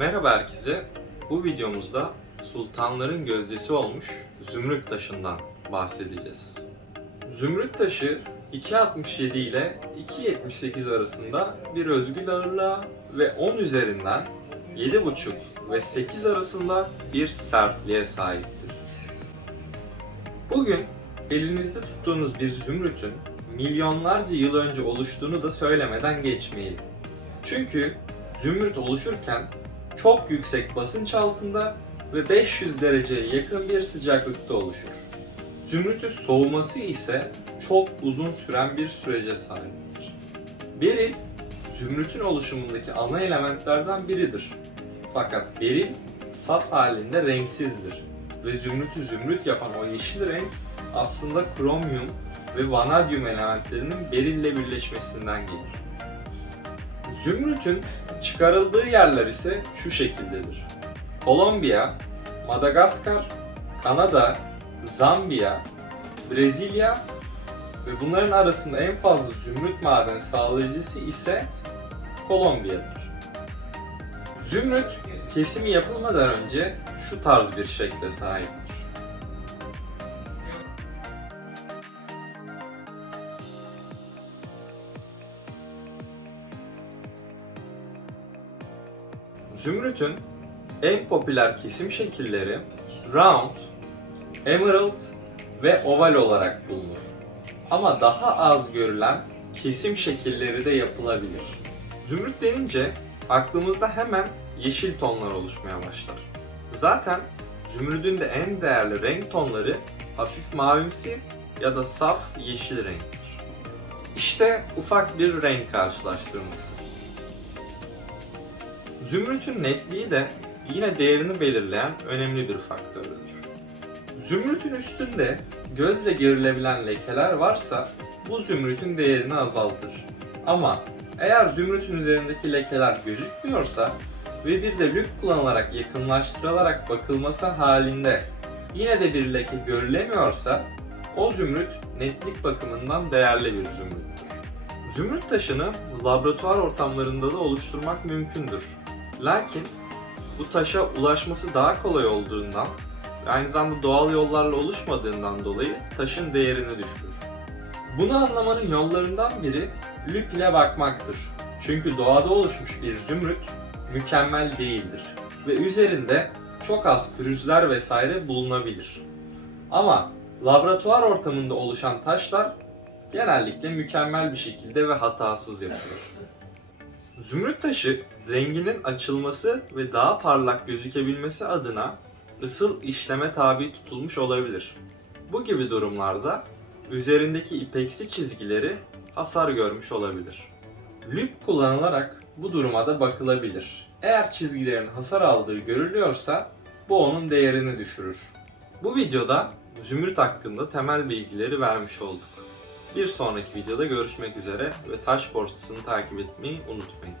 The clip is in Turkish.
Merhaba herkese. Bu videomuzda sultanların gözdesi olmuş zümrüt taşından bahsedeceğiz. Zümrüt taşı 2.67 ile 2.78 arasında bir özgül ağırlığa ve 10 üzerinden 7.5 ve 8 arasında bir sertliğe sahiptir. Bugün elinizde tuttuğunuz bir zümrütün milyonlarca yıl önce oluştuğunu da söylemeden geçmeyelim. Çünkü zümrüt oluşurken çok yüksek basınç altında ve 500 dereceye yakın bir sıcaklıkta oluşur. Zümrütün soğuması ise çok uzun süren bir sürece sahiptir. Beril, zümrütün oluşumundaki ana elementlerden biridir. Fakat beril saf halinde renksizdir ve zümrütü zümrüt yapan o yeşil renk aslında kromyum ve vanadyum elementlerinin berille birleşmesinden gelir. Zümrütün çıkarıldığı yerler ise şu şekildedir. Kolombiya, Madagaskar, Kanada, Zambiya, Brezilya ve bunların arasında en fazla zümrüt madeni sağlayıcısı ise Kolombiya'dır. Zümrüt kesimi yapılmadan önce şu tarz bir şekle sahiptir. Zümrüt'ün en popüler kesim şekilleri round, emerald ve oval olarak bulunur. Ama daha az görülen kesim şekilleri de yapılabilir. Zümrüt denince aklımızda hemen yeşil tonlar oluşmaya başlar. Zaten zümrüdün de en değerli renk tonları hafif mavimsi ya da saf yeşil renktir. İşte ufak bir renk karşılaştırması. Zümrütün netliği de yine değerini belirleyen önemli bir faktördür. Zümrütün üstünde gözle görülebilen lekeler varsa bu zümrütün değerini azaltır. Ama eğer zümrütün üzerindeki lekeler gözükmüyorsa ve bir de lük kullanılarak yakınlaştırılarak bakılması halinde yine de bir leke görülemiyorsa o zümrüt netlik bakımından değerli bir zümrüttür. Zümrüt taşını laboratuvar ortamlarında da oluşturmak mümkündür. Lakin bu taşa ulaşması daha kolay olduğundan ve aynı zamanda doğal yollarla oluşmadığından dolayı taşın değerini düşürür. Bunu anlamanın yollarından biri lük ile bakmaktır. Çünkü doğada oluşmuş bir zümrüt mükemmel değildir ve üzerinde çok az pürüzler vesaire bulunabilir. Ama laboratuvar ortamında oluşan taşlar genellikle mükemmel bir şekilde ve hatasız yapılır. Zümrüt taşı renginin açılması ve daha parlak gözükebilmesi adına ısıl işleme tabi tutulmuş olabilir. Bu gibi durumlarda üzerindeki ipeksi çizgileri hasar görmüş olabilir. Lüp kullanılarak bu duruma da bakılabilir. Eğer çizgilerin hasar aldığı görülüyorsa bu onun değerini düşürür. Bu videoda zümrüt hakkında temel bilgileri vermiş olduk. Bir sonraki videoda görüşmek üzere ve taş borsasını takip etmeyi unutmayın.